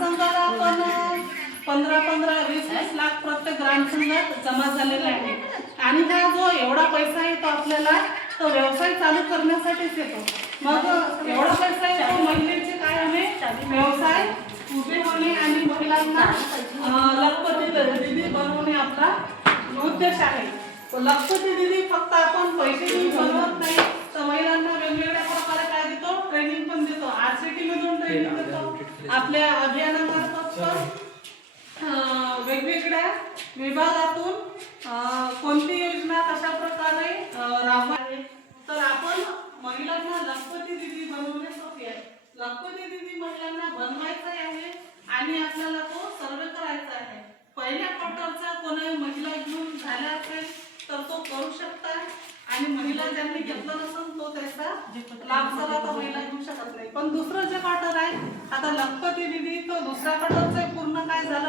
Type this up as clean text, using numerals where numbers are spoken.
ग्रामसंघाला आपण 15-15, 20-20 लाख प्रत्येक ग्रामसंघात जमा झालेला आहे आणि हा जो एवढा पैसा आहे तो आपल्याला तो व्यवसाय चालू करण्यासाठीच येतो. मग एवढा पैसा येतो महिलेचे काय आहे व्यवसाय उभे होणे आणि महिलांना लखपती दीदी बनवणे आपला उद्देश आहे. लखपती दीदी फक्त आपण पैसे देऊन बनवत नाही तर महिलांना वेगवेगळ्या प्रकारे काय देतो ट्रेनिंग पण देतो. आरसीटी मधून ट्रेनिंग देतो. आपल्या अभियानामार्फत पण वेगवेगळ्या विभागातून कोणती योजना कशा प्रकारे राबवावी तर आपण महिलांना लखपती दीदी बनवणे सोपे आहे. लखपती दीदी महिलांना बनवायचा आहे आणि आपल्याला तो सर्वे करायचा आहे. पहिल्या क्वार्टरचा कोणी महिला घेऊन झाला असेल तर तो करू शकतात आणि महिला ज्यांनी घेतला नसेल तो त्याचा लाभ झाला तर महिला घेऊ शकत नाही. पण दुसरं जे क्वार्टर आहे आता लखपती दीदी तो दुसऱ्या क्वार्टरचं पूर्ण काय झालं